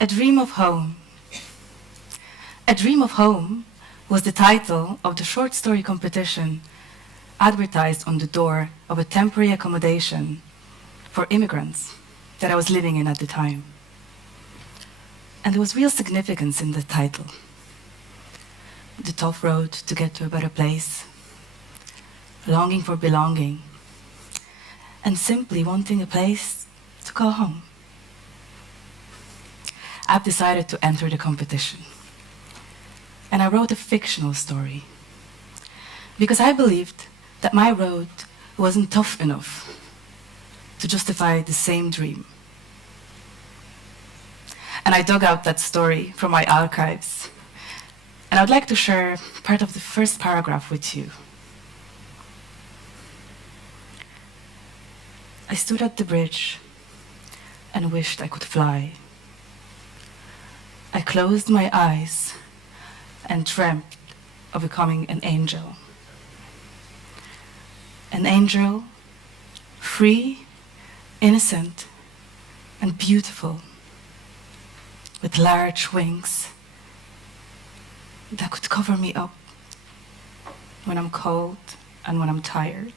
A Dream of Home. A Dream of Home was the title of the short story competition advertised on the door of a temporary accommodation for immigrants that I was living in at the time. And there was real significance in the title. The tough road to get to a better place, longing for belonging, and simply wanting a place to call home. I've decided to enter the competition. And I wrote a fictional story because I believed that my road wasn't tough enough to justify the same dream. And I dug out that story from my archives, and I'd like to share part of the first paragraph with you. I stood at the bridge and wished I could fly. I closed my eyes and dreamt of becoming an angel. An angel, free, innocent, and beautiful, with large wings that could cover me up when I'm cold and when I'm tired.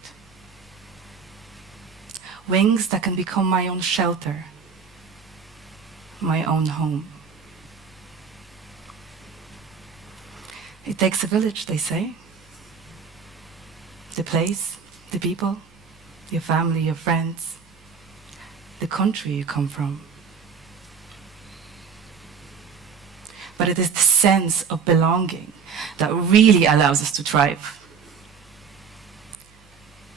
Wings that can become my own shelter, my own home. It takes a village, they say. The place, the people, your family, your friends, the country you come from. But it is the sense of belonging that really allows us to thrive.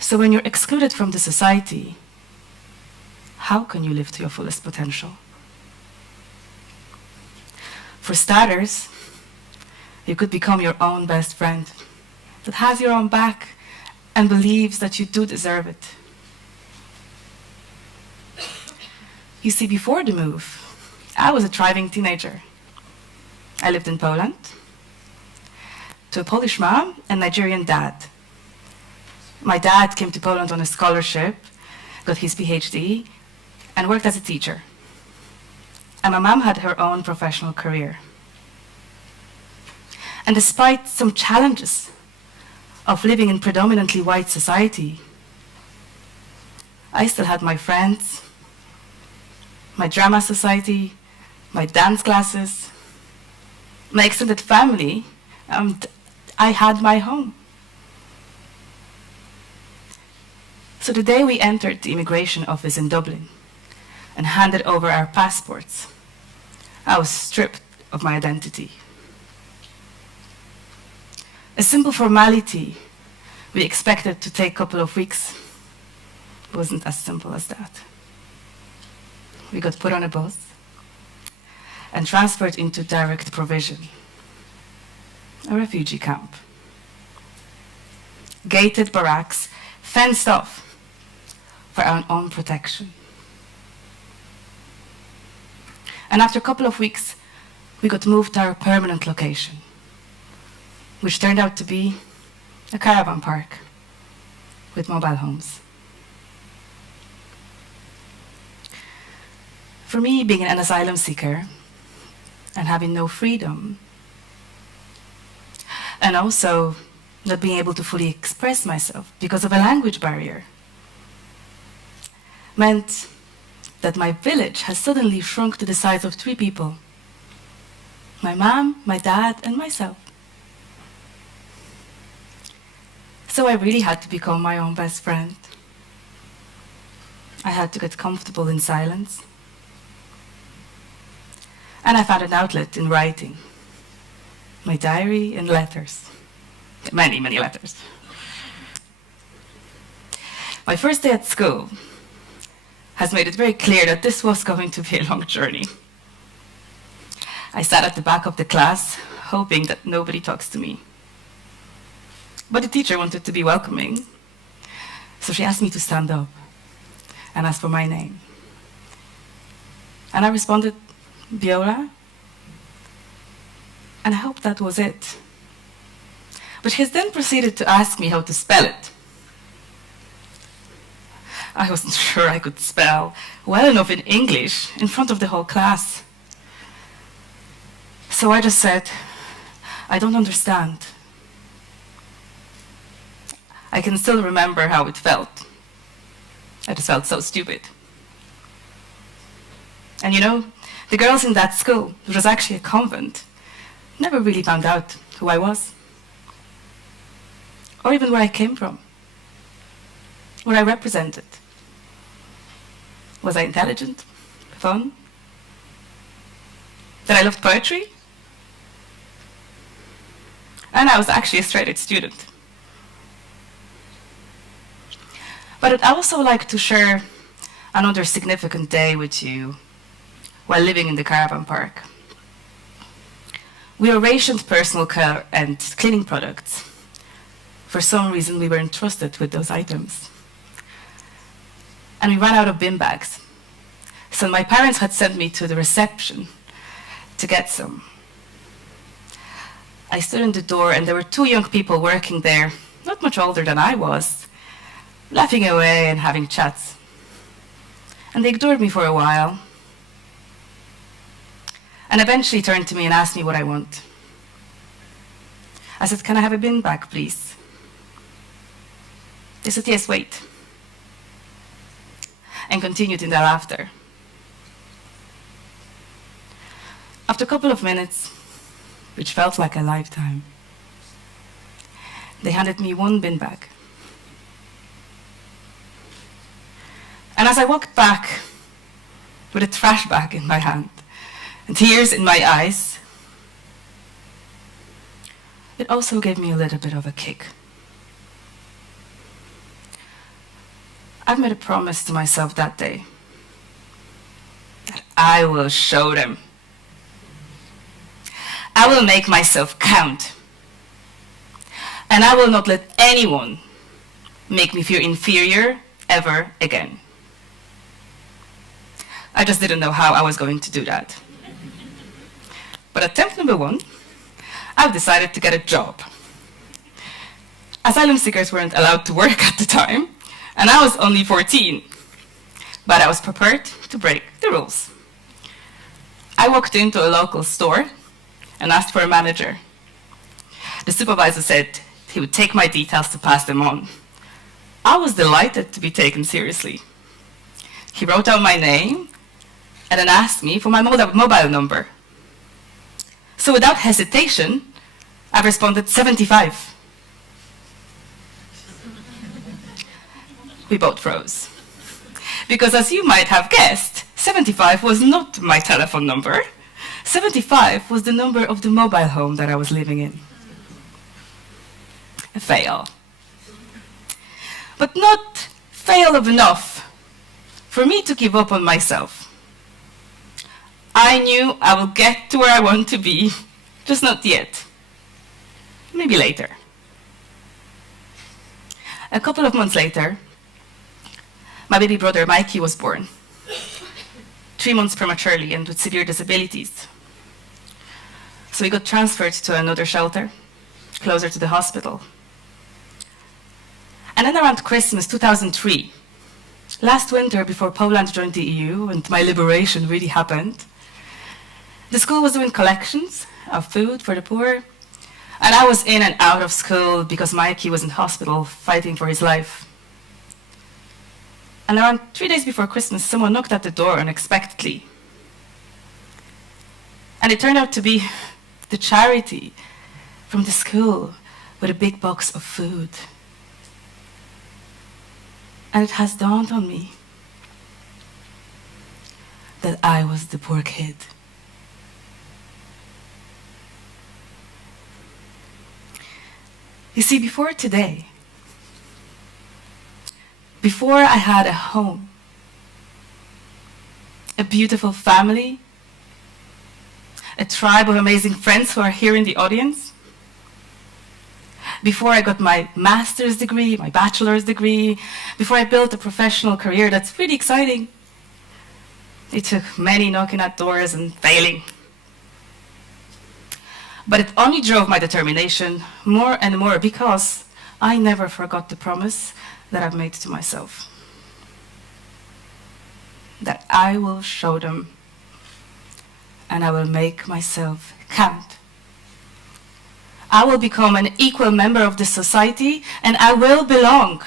So when you're excluded from the society, how can you live to your fullest potential? For starters, you could become your own best friend that has your own back and believes that you do deserve it. You see, before the move, I was a thriving teenager. I lived in Poland to a Polish mom and Nigerian dad. My dad came to Poland on a scholarship, got his PhD, and worked as a teacher. And my mom had her own professional career. And despite some challenges of living in predominantly white society, I still had my friends, my drama society, my dance classes, my extended family, and I had my home. So the day we entered the immigration office in Dublin and handed over our passports, I was stripped of my identity. A simple formality we expected to take a couple of weeks wasn't as simple as that. We got put on a bus and transferred into direct provision, a refugee camp. Gated barracks, fenced off for our own protection. And after a couple of weeks, we got moved to our permanent location, which turned out to be a caravan park with mobile homes. For me, being an asylum seeker and having no freedom, and also not being able to fully express myself because of a language barrier, meant that my village has suddenly shrunk to the size of 3 people: my mom, my dad, and myself. So I really had to become my own best friend. I had to get comfortable in silence. And I found an outlet in writing. My diary and letters. Many, many letters. My first day at school has made it very clear that this was going to be a long journey. I sat at the back of the class, hoping that nobody talks to me. But the teacher wanted to be welcoming, so she asked me to stand up and ask for my name. And I responded, Biola, and I hoped that was it. But she then proceeded to ask me how to spell it. I wasn't sure I could spell well enough in English in front of the whole class. So I just said, I don't understand. I can still remember how it felt. I just felt so stupid. And you know, the girls in that school, which was actually a convent, never really found out who I was, or even where I came from, what I represented. Was I intelligent, fun? That I loved poetry? And I was actually a straight-edge student. But I'd also like to share another significant day with you while living in the caravan park. We were rationed personal care and cleaning products. For some reason, we were entrusted with those items. And we ran out of bin bags. So my parents had sent me to the reception to get some. I stood in the door, and there were two young people working there, not much older than I was, laughing away and having chats. And they ignored me for a while, and eventually turned to me and asked me what I want. I said, "Can I have a bin bag, please?" They said, "Yes, wait," and continued in their laughter. After a couple of minutes, which felt like a lifetime, they handed me one bin bag. And as I walked back with a trash bag in my hand and tears in my eyes, it also gave me a little bit of a kick. I've made a promise to myself that day that I will show them. I will make myself count. And I will not let anyone make me feel inferior ever again. I just didn't know how I was going to do that. But attempt number one, I've decided to get a job. Asylum seekers weren't allowed to work at the time, and I was only 14. But I was prepared to break the rules. I walked into a local store and asked for a manager. The supervisor said he would take my details to pass them on. I was delighted to be taken seriously. He wrote down my name and then asked me for my mobile number. So without hesitation, I responded 75. We both froze. Because as you might have guessed, 75 was not my telephone number. 75 was the number of the mobile home that I was living in. A fail. But not fail enough for me to give up on myself. I knew I will get to where I want to be, just not yet. Maybe later. A couple of months later, my baby brother Mikey was born. 3 months prematurely and with severe disabilities. So we got transferred to another shelter, closer to the hospital. And then around Christmas 2003, last winter before Poland joined the EU and my liberation really happened, the school was doing collections of food for the poor, and I was in and out of school because Mikey was in hospital fighting for his life. And around 3 days before Christmas, someone knocked at the door unexpectedly. And it turned out to be the charity from the school with a big box of food. And it has dawned on me that I was the poor kid. You see, before today, before I had a home, a beautiful family, a tribe of amazing friends who are here in the audience, before I got my master's degree, my bachelor's degree, before I built a professional career that's really exciting, it took many knocking at doors and failing. But it only drove my determination more and more because I never forgot the promise that I've made to myself. That I will show them and I will make myself count. I will become an equal member of this society, and I will belong.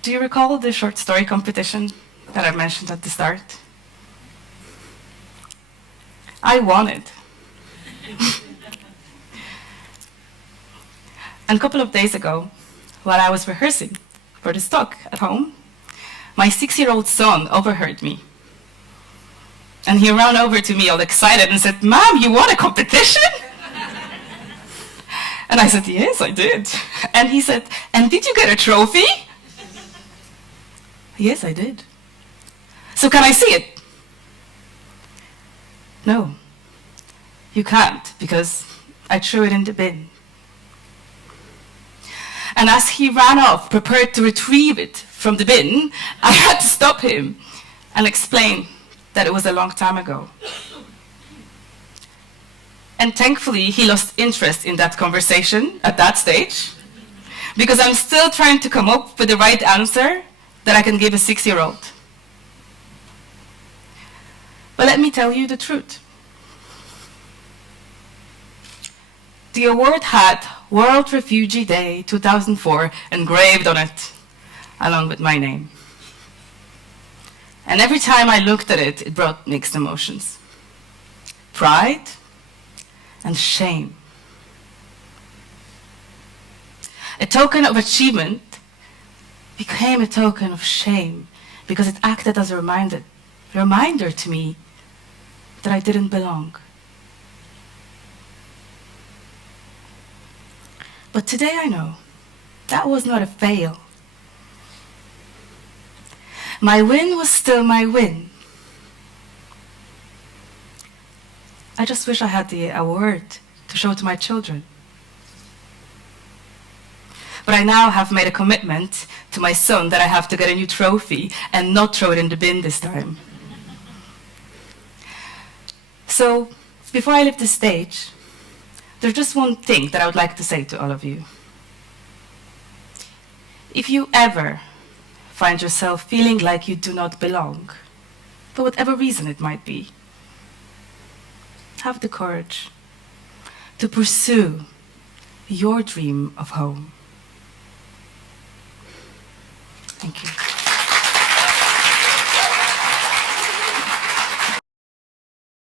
Do you recall the short story competition that I mentioned at the start? I won it. And a couple of days ago, while I was rehearsing for this talk at home, my 6-year-old son overheard me. And he ran over to me all excited and said, "Mom, you won a competition?" And I said, "Yes, I did." And he said, "And did you get a trophy?" "Yes, I did." "So can I see it?" "No, you can't, because I threw it in the bin." And as he ran off, prepared to retrieve it from the bin, I had to stop him and explain that it was a long time ago. And thankfully, he lost interest in that conversation at that stage, because I'm still trying to come up with the right answer that I can give a 6-year-old. But let me tell you the truth. The award had World Refugee Day 2004 engraved on it, along with my name. And every time I looked at it, it brought mixed emotions. Pride and shame. A token of achievement became a token of shame because it acted as a reminder to me that I didn't belong. But today I know that was not a fail. My win was still my win. I just wish I had the award to show to my children. But I now have made a commitment to my son that I have to get a new trophy and not throw it in the bin this time. So, before I leave the stage, there's just one thing that I would like to say to all of you. If you ever find yourself feeling like you do not belong, for whatever reason it might be, have the courage to pursue your dream of home. Thank you.